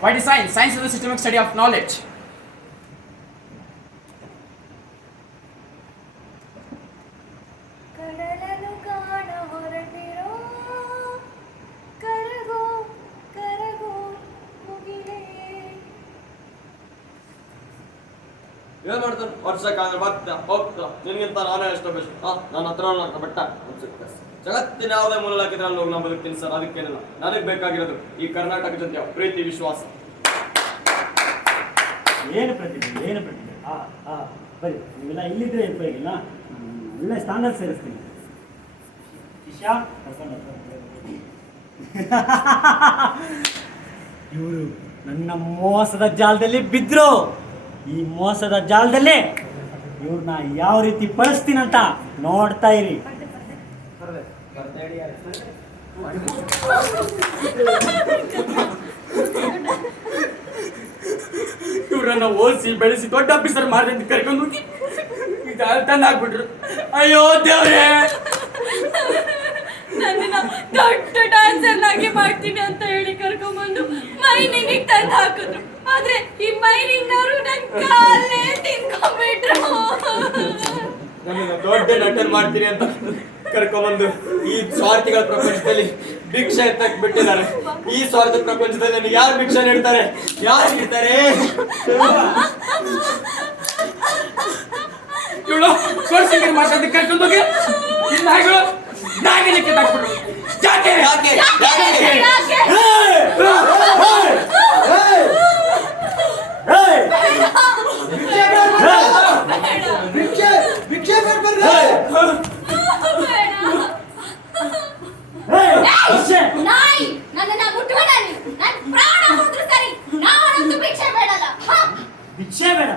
What is science? Science is the systematic study of knowledge. ಕಡಲನು ಕಾಣ ಹೊರಟಿರೋ ಕರಗೋ ಕರಗೋ ಮುಗಿಲೇ. ಏನ್ ಮಾಡ್ತಾನೆ ವರ್ಷ ಕಾಲ ಬರ್ತಾ ಹೋಗ್ತಾ ನಿನಗಿಂತ ನಾನೇ ಎಷ್ಟು ಬೆಸ್ಟ್ ನನ್ನ ಹತ್ರ ಬೆಟ್ಟ ಅನ್ಸುತ್ತೆ. ಜಗತ್ತಿನ ಯಾವುದೇ ಮೂಲ ಹಾಕಿದ್ರಲ್ಲಿ ಹೋಗಿ ನಾನು ಬದುಕ್ತೀನಿ ಸರ್. ಅದಕ್ಕೇನಿಲ್ಲ, ನನಗೆ ಬೇಕಾಗಿರೋದು ಈ ಕರ್ನಾಟಕ ಜನತೆಯ ಪ್ರೀತಿ ವಿಶ್ವಾಸ. ಏನು ಪ್ರತಿಭೆ, ಏನು ಪ್ರತಿಭೆ. ಬರೀ ನೀವೆಲ್ಲ ಇಲ್ಲಿದ್ರೆ ಇರಬೇಕಿಲ್ಲ, ಒಳ್ಳೆ ಸ್ಥಾನದಲ್ಲಿ ಸೇರಿಸ್ತೀನಿ. ಇಶಾ ಇವರು ನನ್ನ ಮೋಸದ ಜಾಲದಲ್ಲಿ ಬಿದ್ರು. ಈ ಮೋಸದ ಜಾಲದಲ್ಲಿ ಇವ್ರನ್ನ ಯಾವ ರೀತಿ ಬಳಸ್ತೀನಂತ ನೋಡ್ತಾ ಇರಿ. ಇವ್ರನ್ನ ಓದಿಸಿ ಬೆಳೆಸಿ ದೊಡ್ಡ ಆಫೀಸರ್ ಮಾಡಿ ಅಂತ ಕರ್ಕೊಂಡು ಹೋಗಿ ತಂದು ಹಾಕ್ಬಿಟ್ರು. ಅಯ್ಯೋ ದೇವ್ರೇ, ನನ್ನನ್ನ ದೊಡ್ಡ ಡ್ಯಾನ್ಸರ್ ಆಗಿ ಮಾಡ್ತೀನಿ ಅಂತ ಹೇಳಿ ಕರ್ಕೊಂಡ್ಬಂದು ಮೈನಿಂಗ್ ತಂದು ಹಾಕಿದ್ರು. ಆದ್ರೆ ಈ ಮೈನಿಂಗ್ ನವರು ನನ್ನ ಕಾಲೇ ತಿನ್ಕೊಂಡ್ಬಿಟ್ರು. ನನ್ನನ್ನು ದೊಡ್ಡ ನಟನ್ ಮಾಡ್ತೀನಿ ಅಂತ ಕರ್ಕೊಂಡ್ಬಂದು ಈ ಸ್ವಾರ್ಥಿಗಳ ಪ್ರಪಂಚದಲ್ಲಿ ಭಿಕ್ಷೆ ಎತ್ತಕ್ ಬಿಟ್ಟಿದ್ದಾರೆ. ಈ ಸ್ವಾರ್ಥ ಪ್ರಪಂಚದಲ್ಲಿ ನನಗೆ ಯಾರು ಭಿಕ್ಷೆ ನೀಡ್ತಾರೆ? ಯಾರು ನೀಡ್ತಾರೆ? ಇವಳು ಸೋರ್ಸಿಂಗ್ ಮಾತಾಡಿ ಕರ್ಕೊಂಡು ಹೋಗಿ ಇಲ್ಲ ಹಾಗೆ ನಾಗಲಿಕ್ಕೆ ಹಾಕ್ಬಿಟ್ರು. ಯಾಕೆ ಯಾಕೆ ಯಾಕೆ? ನಾಯಿ ನನ್ನನ್ನ ಮುಟ್ಬೇಡ. ನನ್ನ ಪ್ರಾಣ ಹೋದ್ರು ಸರಿ, ನಾನಂತೂ ಭಿಕ್ಷೆ ಬೇಡಲ್ಲ. ಭಿಕ್ಷೆ ಬೇಡ.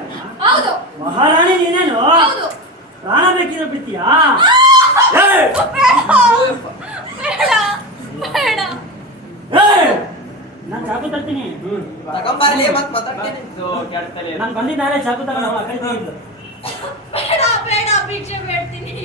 ಹೌದು ಮಹಾರಾಣಿ ನೀನೇನು ಹೌದು. ಪ್ರಾಣ ಬೇಕಿರೋ ಬಿಡ್ತೀಯಾ? ಬೇಡ. ನಾನು ಚಾಕು ತರ್ತೀನಿ. ತಗೊಂಬರ್ಲಿ ಮತ್ತೆ ಮಾತಾಡ್ತೀನಿ. ನಾನು ಬಂದಿದ್ದಾಳೆ ಚಾಕು ತಗೊಂಡು ಕರಿತಿದ್ದು. ಬೇಡ ಭಿಕ್ಷೆ ಬೇಡ್ತೀನಿ.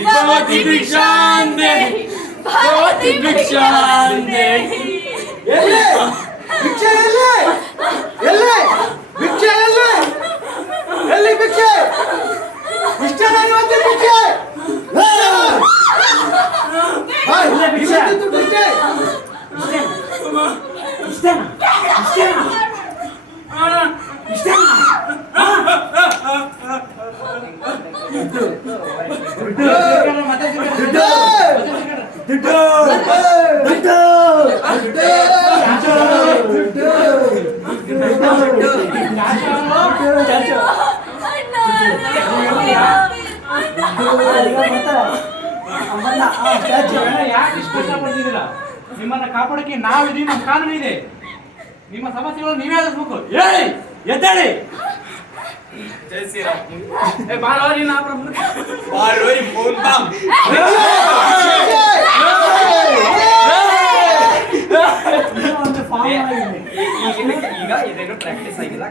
ಭಗವತಿ ಭಿಕ್ಷಾಂದೆ, ಭಗವತಿ ಭಿಕ್ಷಾಂದೆ. ಎಲ್ಲಿ ಭಿಕ್ಷೆ? ಇಷ್ಟೇನಾ ಇವತ್ತು ಭಿಕ್ಷೆ? ಇವತ್ತಿದ್ದು ಭಿಕ್ಷೆ? ಯಾಕೆ ಇಷ್ಟು ಕಷ್ಟಪಡ್ತಿದ್ದೀರಾ? ನಿಮ್ಮನ್ನ ಕಾಪಾಡಕ್ಕೆ ನಾವಿದೀವಿ, ನಮ್ಮ ಕಾನೂನು ಇದೆ. ನಿಮ್ಮ ಸಮಸ್ಯೆಗಳು ನೀವೇ ಆಲಿಸ್ಬೇಕು. ಎದ್ದೇಳಿ. ಜೈ ಶ್ರೀರಾಮ್. ಬಾರೋ ನೀನು ಬಾರೋ ಈ ಫೋನ್ ಬಾಮ್. ಈಗ ಇದೇನು ಪ್ರಾಕ್ಟೀಸ್ ಆಗಿಲ್ಲ.